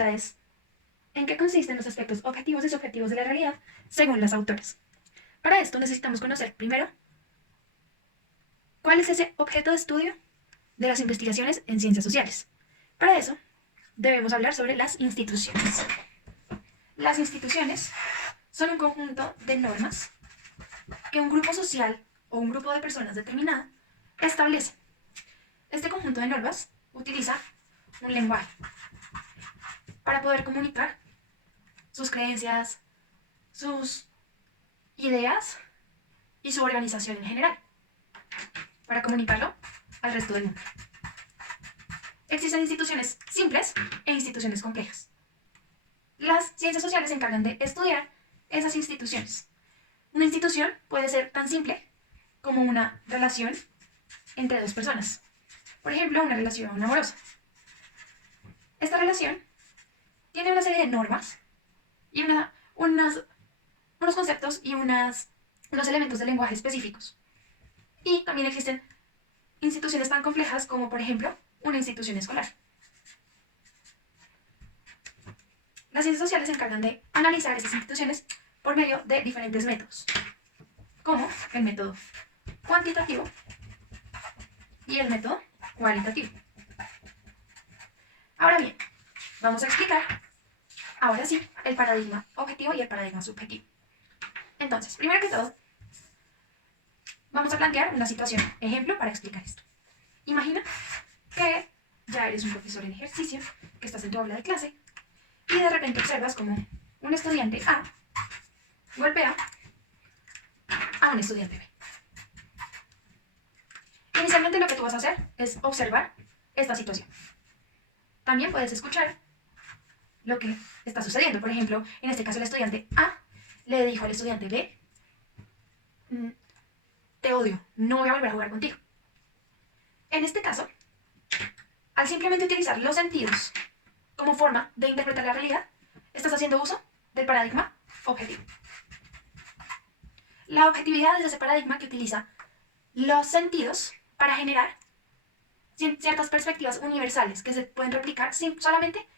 pregunta es, ¿en qué consisten los aspectos objetivos y subjetivos de la realidad según las autoras? Para esto necesitamos conocer primero cuál es ese objeto de estudio de las investigaciones en ciencias sociales. Para eso debemos hablar sobre las instituciones. Las instituciones son un conjunto de normas que un grupo social o un grupo de personas determinada establece. Este conjunto de normas utiliza un lenguaje para poder comunicar sus creencias, sus ideas y su organización en general, para comunicarlo al resto del mundo. Existen instituciones simples e instituciones complejas. Las ciencias sociales se encargan de estudiar esas instituciones. Una institución puede ser tan simple como una relación entre dos personas. Por ejemplo, una relación amorosa. Esta relación tiene una serie de normas y unos conceptos y unos elementos de lenguaje específicos. Y también existen instituciones tan complejas como, por ejemplo, una institución escolar. Las ciencias sociales se encargan de analizar esas instituciones por medio de diferentes métodos, como el método cuantitativo y el método cualitativo. Ahora bien, vamos a explicar, ahora sí, el paradigma objetivo y el paradigma subjetivo. Entonces, primero que todo, vamos a plantear una situación, ejemplo, para explicar esto. Imagina que ya eres un profesor en ejercicio, que estás en tu aula de clase, y de repente observas como un estudiante A golpea a un estudiante B. Inicialmente lo que tú vas a hacer es observar esta situación. También puedes escuchar lo que está sucediendo. Por ejemplo, en este caso el estudiante A le dijo al estudiante B, te odio, no voy a volver a jugar contigo. En este caso, al simplemente utilizar los sentidos como forma de interpretar la realidad, estás haciendo uso del paradigma objetivo. La objetividad es ese paradigma que utiliza los sentidos para generar ciertas perspectivas universales que se pueden replicar solamente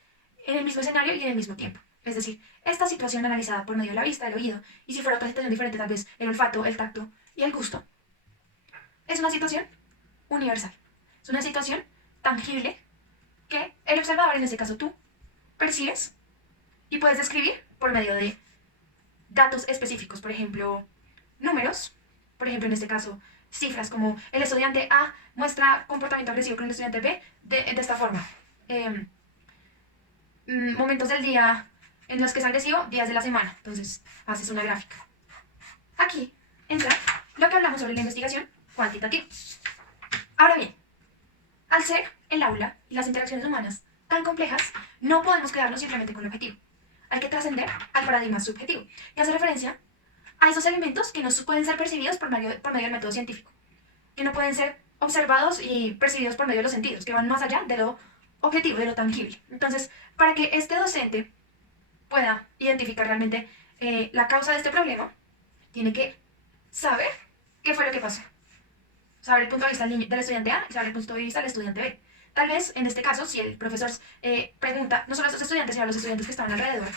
en el mismo escenario y en el mismo tiempo. Es decir, esta situación analizada por medio de la vista, el oído, y si fuera otra situación diferente, tal vez el olfato, el tacto y el gusto, es una situación universal. Es una situación tangible que el observador, en este caso tú, percibes y puedes describir por medio de datos específicos, por ejemplo, números, por ejemplo, en este caso, cifras como el estudiante A muestra comportamiento agresivo con el estudiante B de esta forma. Momentos del día en los que es agresivo, días de la semana. Entonces, haces una gráfica. Aquí entra lo que hablamos sobre la investigación cuantitativa. Ahora bien, al ser el aula y las interacciones humanas tan complejas, no podemos quedarnos simplemente con el objetivo. Hay que trascender al paradigma subjetivo, que hace referencia a esos elementos que no pueden ser percibidos por medio del método científico, que no pueden ser observados y percibidos por medio de los sentidos, que van más allá de lo objetivo, de lo tangible. Entonces, para que este docente pueda identificar realmente la causa de este problema, tiene que saber qué fue lo que pasó. Saber el punto de vista del estudiante A y saber el punto de vista del estudiante B. Tal vez, en este caso, si el profesor pregunta no solo a estos estudiantes, sino a los estudiantes que estaban alrededor,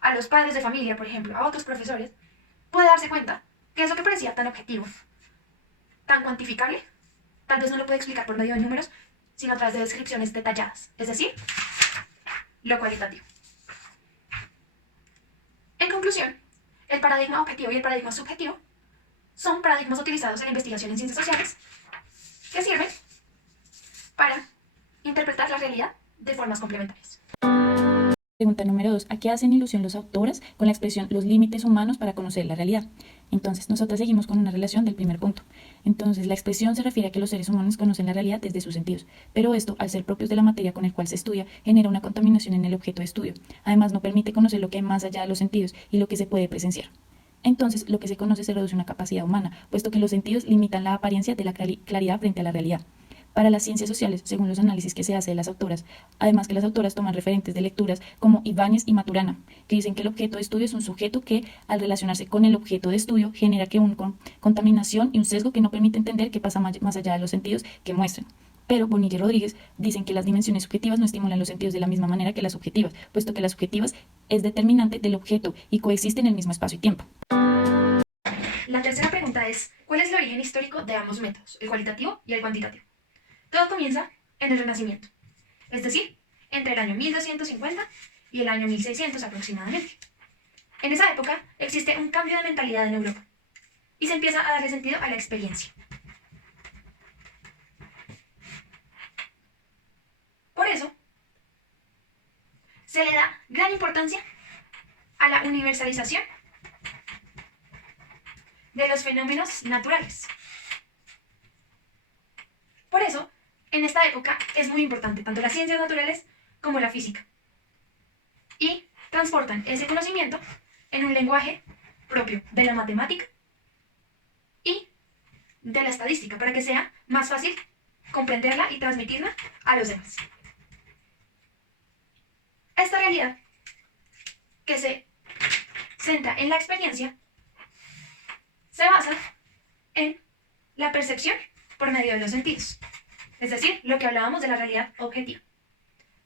a los padres de familia, por ejemplo, a otros profesores, puede darse cuenta que eso que parecía tan objetivo, tan cuantificable, tal vez no lo puede explicar por medio de números, sino a través de descripciones detalladas, es decir, lo cualitativo. En conclusión, el paradigma objetivo y el paradigma subjetivo son paradigmas utilizados en la investigación en ciencias sociales que sirven para interpretar la realidad de formas complementarias. Pregunta número 2. ¿A qué hacen ilusión los autores con la expresión los límites humanos para conocer la realidad? Entonces, nosotras seguimos con una relación del primer punto. Entonces, la expresión se refiere a que los seres humanos conocen la realidad desde sus sentidos, pero esto, al ser propios de la materia con el cual se estudia, genera una contaminación en el objeto de estudio. Además, no permite conocer lo que hay más allá de los sentidos y lo que se puede presenciar. Entonces, lo que se conoce se reduce a una capacidad humana, puesto que los sentidos limitan la apariencia de la claridad frente a la realidad. Para las ciencias sociales, según los análisis que se hace de las autoras, además que las autoras toman referentes de lecturas como Ibáñez y Maturana, que dicen que el objeto de estudio es un sujeto que, al relacionarse con el objeto de estudio, genera que contaminación y un sesgo que no permite entender qué pasa más allá de los sentidos que muestran. Pero Bonilla y Rodríguez dicen que las dimensiones subjetivas no estimulan los sentidos de la misma manera que las subjetivas, puesto que las subjetivas es determinante del objeto y coexisten en el mismo espacio y tiempo. La tercera pregunta es, ¿cuál es el origen histórico de ambos métodos, el cualitativo y el cuantitativo? Todo comienza en el Renacimiento, es decir, entre el año 1250 y el año 1600 aproximadamente. En esa época existe un cambio de mentalidad en Europa y se empieza a darle sentido a la experiencia. Por eso, se le da gran importancia a la universalización de los fenómenos naturales. Por eso, en esta época es muy importante tanto las ciencias naturales como la física. Y transportan ese conocimiento en un lenguaje propio de la matemática y de la estadística para que sea más fácil comprenderla y transmitirla a los demás. Esta realidad que se centra en la experiencia se basa en la percepción por medio de los sentidos, es decir, lo que hablábamos de la realidad objetiva.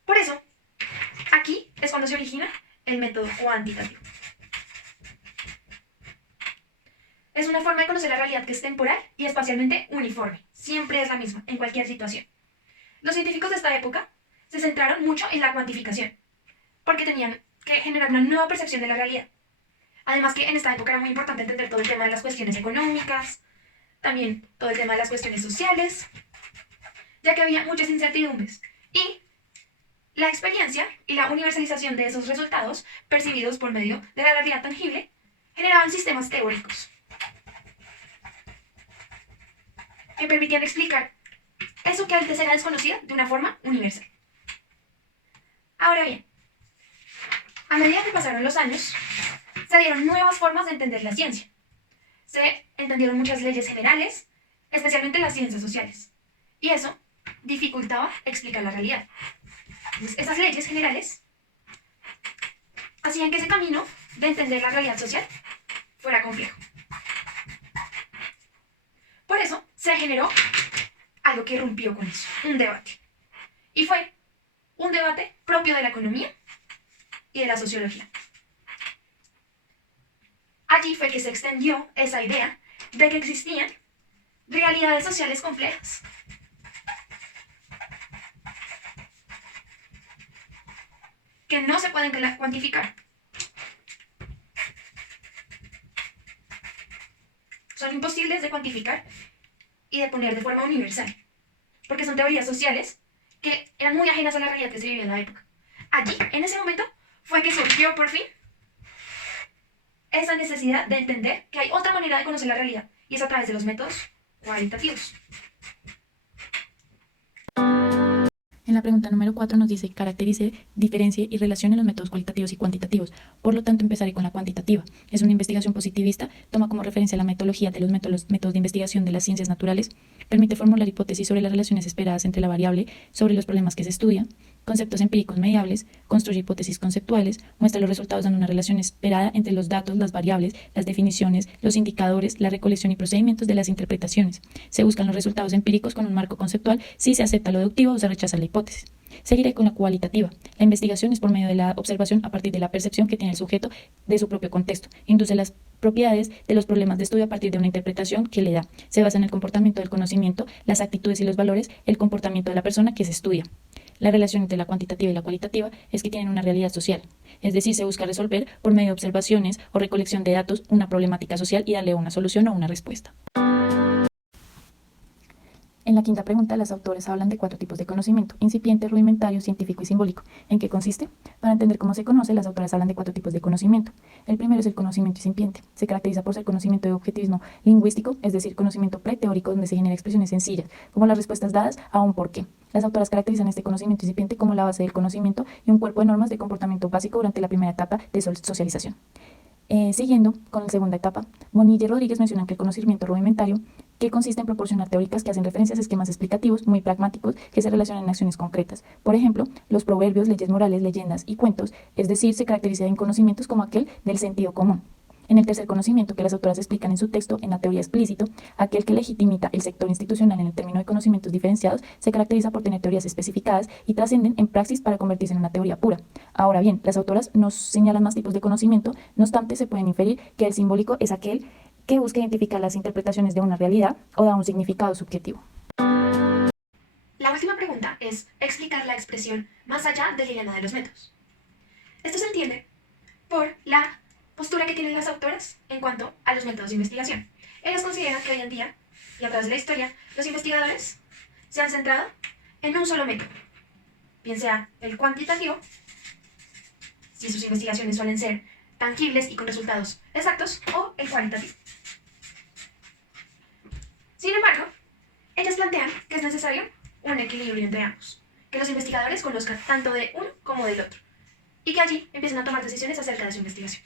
Por eso, aquí es cuando se origina el método cuantitativo. Es una forma de conocer la realidad que es temporal y espacialmente uniforme, siempre es la misma, en cualquier situación. Los científicos de esta época se centraron mucho en la cuantificación, porque tenían que generar una nueva percepción de la realidad. Además que en esta época era muy importante entender todo el tema de las cuestiones económicas, también todo el tema de las cuestiones sociales, ya que había muchas incertidumbres. Y la experiencia y la universalización de esos resultados percibidos por medio de la realidad tangible generaban sistemas teóricos que permitían explicar eso que antes era desconocido de una forma universal. Ahora bien, a medida que pasaron los años, se dieron nuevas formas de entender la ciencia. Se entendieron muchas leyes generales, especialmente las ciencias sociales. Y eso dificultaba explicar la realidad. Entonces, esas leyes generales hacían que ese camino de entender la realidad social fuera complejo. Por eso se generó algo que rompió con eso, un debate. Y fue un debate propio de la economía y de la sociología. Allí fue que se extendió esa idea de que existían realidades sociales complejas. Que no se pueden cuantificar. Son imposibles de cuantificar y de poner de forma universal. Porque son teorías sociales que eran muy ajenas a la realidad que se vivía en la época. Allí, en ese momento, fue que surgió por fin esa necesidad de entender que hay otra manera de conocer la realidad, y es a través de los métodos cualitativos. En la pregunta número 4 nos dice, caracterice, diferencie y relacione los métodos cualitativos y cuantitativos. Por lo tanto, empezaré con la cuantitativa. Es una investigación positivista, toma como referencia la metodología de los métodos de investigación de las ciencias naturales, permite formular hipótesis sobre las relaciones esperadas entre la variable, sobre los problemas que se estudian, conceptos empíricos mediables, construye hipótesis conceptuales, muestra los resultados dando una relación esperada entre los datos, las variables, las definiciones, los indicadores, la recolección y procedimientos de las interpretaciones. Se buscan los resultados empíricos con un marco conceptual si se acepta lo deductivo o se rechaza la hipótesis. Seguiré con la cualitativa. La investigación es por medio de la observación a partir de la percepción que tiene el sujeto de su propio contexto. Induce las propiedades de los problemas de estudio a partir de una interpretación que le da. Se basa en el comportamiento del conocimiento, las actitudes y los valores, el comportamiento de la persona que se estudia. La relación entre la cuantitativa y la cualitativa es que tienen una realidad social, es decir, se busca resolver por medio de observaciones o recolección de datos una problemática social y darle una solución o una respuesta. En la quinta pregunta, las autores hablan de 4 tipos de conocimiento: incipiente, rudimentario, científico y simbólico. ¿En qué consiste? Para entender cómo se conoce, las autoras hablan de 4 tipos de conocimiento. El primero es el conocimiento incipiente. Se caracteriza por ser conocimiento de objetivismo lingüístico, es decir, conocimiento preteórico donde se generan expresiones sencillas, como las respuestas dadas a un porqué. Las autoras caracterizan este conocimiento incipiente como la base del conocimiento y un cuerpo de normas de comportamiento básico durante la primera etapa de socialización. Siguiendo con la segunda etapa, Bonilla y Rodríguez mencionan que el conocimiento rudimentario, que consiste en proporcionar teóricas que hacen referencias a esquemas explicativos muy pragmáticos que se relacionan en acciones concretas. Por ejemplo, los proverbios, leyes morales, leyendas y cuentos, es decir, se caracteriza en conocimientos como aquel del sentido común. En el tercer conocimiento que las autoras explican en su texto, en la teoría explícito, aquel que legitimita el sector institucional en el término de conocimientos diferenciados se caracteriza por tener teorías especificadas y trascienden en praxis para convertirse en una teoría pura. Ahora bien, las autoras nos señalan más tipos de conocimiento, no obstante se pueden inferir que el simbólico es aquel que busca identificar las interpretaciones de una realidad o da un significado subjetivo. La última pregunta es explicar la expresión más allá de Liliana de los métodos. Esto se entiende por la postura que tienen las autoras en cuanto a los métodos de investigación. Ellas consideran que hoy en día, y a través de la historia, los investigadores se han centrado en un solo método, bien sea el cuantitativo, si sus investigaciones suelen ser tangibles y con resultados exactos, o el cualitativo. Sin embargo, ellas plantean que es necesario un equilibrio entre ambos, que los investigadores conozcan tanto de uno como del otro, y que allí empiecen a tomar decisiones acerca de su investigación.